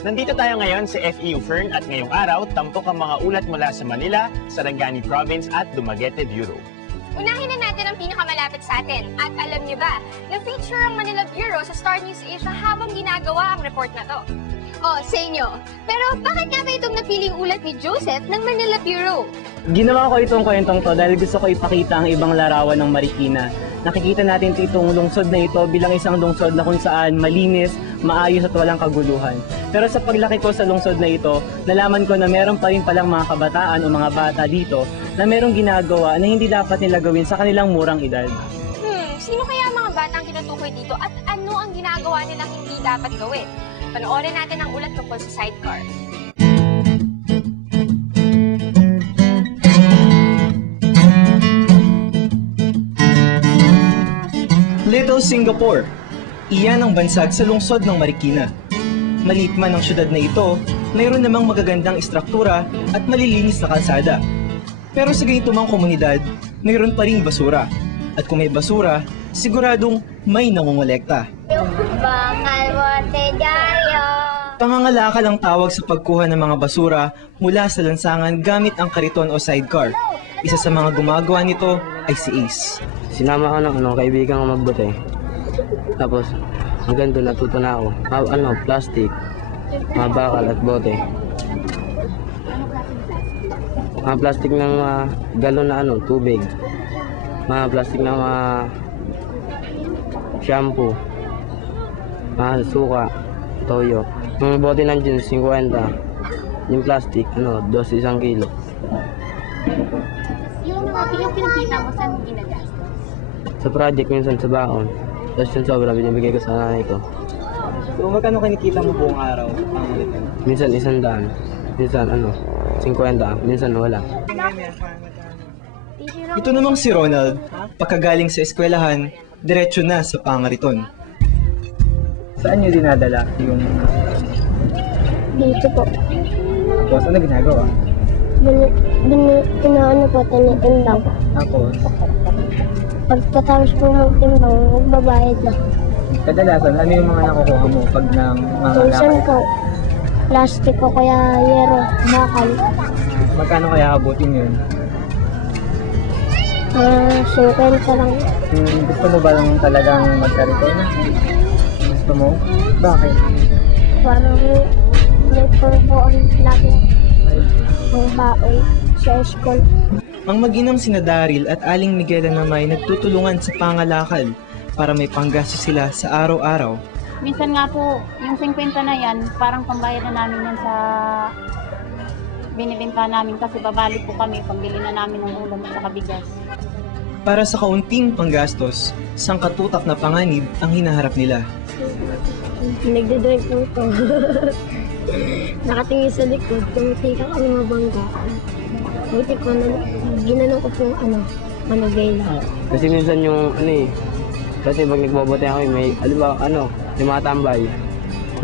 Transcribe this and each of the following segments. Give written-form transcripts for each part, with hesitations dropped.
Nandito tayo ngayon sa FEU Fern at ngayong araw, tampok ang mga ulat mula sa Manila, Sarangani Province at Dumaguete Bureau. Unahin na natin ang pinakamalapit sa atin. At alam niyo ba, na-feature ang Manila Bureau sa Star News Asia habang ginagawa ang report na to. Oh, sa inyo. Pero bakit nga ba itong napiling ulat ni Joseph ng Manila Bureau? Ginawa ko itong kwentong to dahil gusto ko ipakita ang ibang larawan ng Marikina. Nakikita natin itong lungsod na ito bilang isang lungsod na kung saan malinis, maayos at walang kaguluhan. Pero sa paglaki ko sa lungsod na ito, nalaman ko na meron pa rin palang mga kabataan o mga bata dito na merong ginagawa na hindi dapat nila gawin sa kanilang murang edad. Sino kaya ang mga batang tinutukoy dito at ano ang ginagawa nilang hindi dapat gawin? Panoorin natin ang ulat tungkol sa sidecar. Little Singapore. Iyan ang bansag sa lungsod ng Marikina. Maliit man ang syudad na ito, mayroon namang magagandang istruktura at malilinis na kalsada. Pero sa ganito mang komunidad, mayroon pa ring basura. At kung may basura, siguradong may nangongolekta. Bakal bote dyaryo. Pangangalakal ang tawag sa pagkuha ng mga basura mula sa lansangan gamit ang kariton o sidecar. Isa sa mga gumagawa nito ay si Ace. Sinama ko ng kaibigan ko magbote. Tapos, hanggang doon natuto na ako. Plastic, mga bakal at bote. Mga plastic ng galon na tubig. Mga plastic ng shampoo. Mga suka, toyo. Mga bote ng jeans, 50. Yung plastic, 2 isang kilo. Yung pinakita mo saan mo ginagastos? Sa project, minsan sa baon. Tapos yung sobra, binibigay ko sa nanay ko. So magkano kinikita mo buong araw? Minsan 100, minsan 50, minsan wala. Ito namang si Ronald, pagkagaling sa eskwelahan, diretso na sa pangariton. Saan nyo dinadala yung... Dito po. Tapos ano ginagawa? Pinaano po, tinitimbang. Tapos, Pagkatapos po magtimbang, magbabayad na. kadalasan, ano yung mga nakukuha mo pag nang mga Minsan po, plastic o kaya yero, bakal. Magkano kaya abutin yun? 50 lang. Gusto mo ba lang talagang magkariton? Gusto mo? Bakit? Parang may purpuan natin ang baon sa school. Ang mag-inang sina Daryl at Aling Miguela naman ay nagtutulungan sa pangalakal para may panggastos sila sa araw-araw. Minsan nga po, yung 50 na yan, parang pambayad na namin yan sa binibenta namin kasi babalik po kami, pambili na namin ng ulam at saka bigas. Para sa kaunting panggastos, sangkatutak na panganib ang hinaharap nila. Nagdadrive po ito. Nakatingin sa likod, tumitika kami mabangga. Buti ko na, ginanong ko po manubela. Kasi minsan yung kasi pag nagbobote ako, may yung mga tambay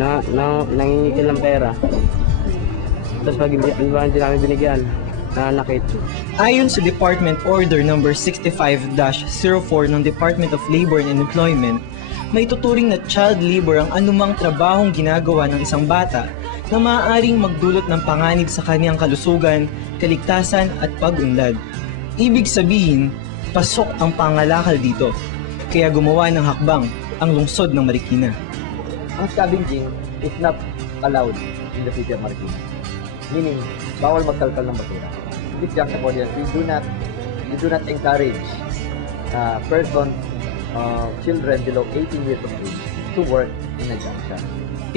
na nangingikil ng pera. Tapos pag hindi namin binigyan, nananakit. Ayon sa Department Order No. 65-04 ng Department of Labor and Employment, may tuturing na child labor ang anumang trabahong ginagawa ng isang bata na maaaring magdulot ng panganib sa kaniyang kalusugan, kaligtasan at pag-unlad. Ibig sabihin, pasok ang pangalakal dito. Kaya gumawa ng hakbang ang lungsod ng Marikina. Ang scavenging is not allowed in the city of Marikina. Meaning, bawal magkalkal ng basura. This junction ordinance, we do not encourage children below 18 years of age to work in a junction.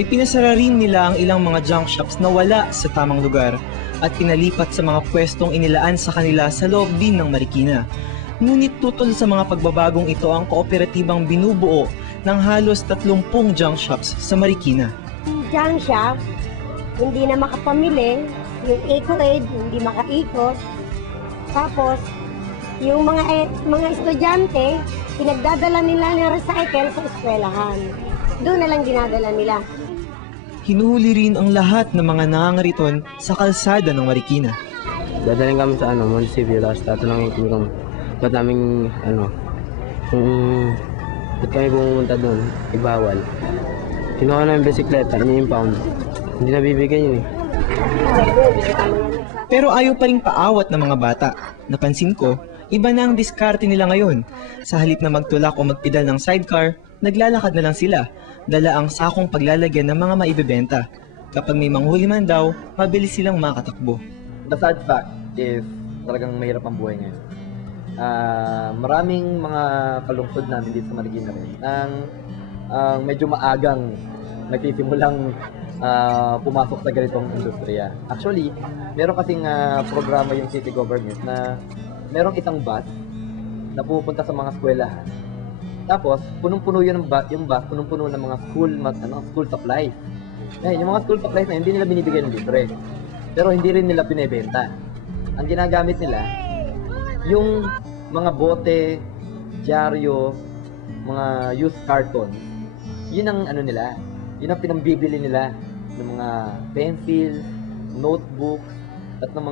Ipinasara rin nila ang ilang mga junk shops na wala sa tamang lugar at pinalipat sa mga pwestong inilaan sa kanila sa loob din ng Marikina. Ngunit tutol sa mga pagbabagong ito ang kooperatibang binubuo ng halos 30 junk shops sa Marikina. Junk shop, hindi na makapamili. Yung eco-aid, hindi makaikot. Tapos, yung mga estudyante, pinagdadala nila ng recycle sa eskwelahan. Doon na lang dinadala nila. Hinuhuli rin ang lahat ng mga nangangariton sa kalsada ng Marikina. Dadaling kami sa munisipyo, tapos tatanungin kami ba't namin ba't kami pumunta doon, ibawal. Kinuha namin bisikleta, ini-impound. Hindi nabibigyan yun eh. Pero ayaw pa rin paawat ng mga bata. Napansin ko, iba na ang diskarte nila ngayon. Sa halip na magtulak o magpedal ng sidecar, naglalakad na lang sila. Dala ang sakong paglalagyan ng mga maibebenta. Kapag may manghuli man daw, mabilis silang makatakbo. The sad fact is talagang mahirap ang buhay ngayon. Maraming mga kalungsod namin dito sa Marikina rin ang medyo maagang nagtitimulang pumasok sa ganitong industriya. Actually, meron kasing programa yung city government na merong isang bus na pupunta sa mga eskwelahan. Tapos, punong-puno yun yung bus, punong-puno ng mga school supplies. Ngayon, yung mga school supplies na hindi nila binibigay ng libre. Pero hindi rin nila pinebenta. Ang ginagamit nila, yung mga bote, dyaryo, mga used carton, yun ang ano nila, yun ang pinambibili nila ng mga pencil, notebook, at ng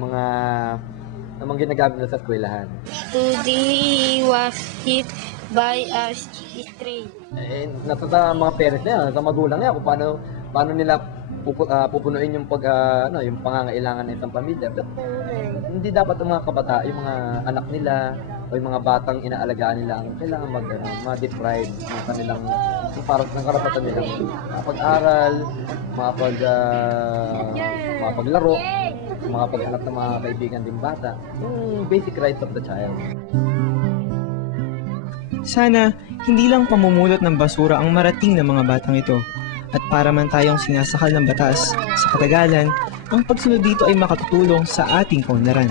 mga ginagamit nila sa eskwelahan. Today was hit by a stray. Nasa mga parents na yan, nasa magulang yan, kung paano nila pupunuin yung yung pangangailangan ng isang pamilya. But hindi dapat ang mga kabata, yung mga anak nila o yung mga batang inaalagaan nila ang kailangan ma-deprive ng kanilang ng karapatan nila makapag-aral, makapaglaro, makapaghanap ng mga kaibigan din bata. Yung basic rights of the child. Sana, hindi lang pamumulot ng basura ang marating ng mga batang ito. At para man tayong sinasakal ng batas, sa katagalan, ang pagsunod dito ay makatutulong sa ating kaunlaran.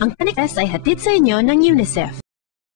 Ang Connect ay hatid sa inyo ng UNICEF.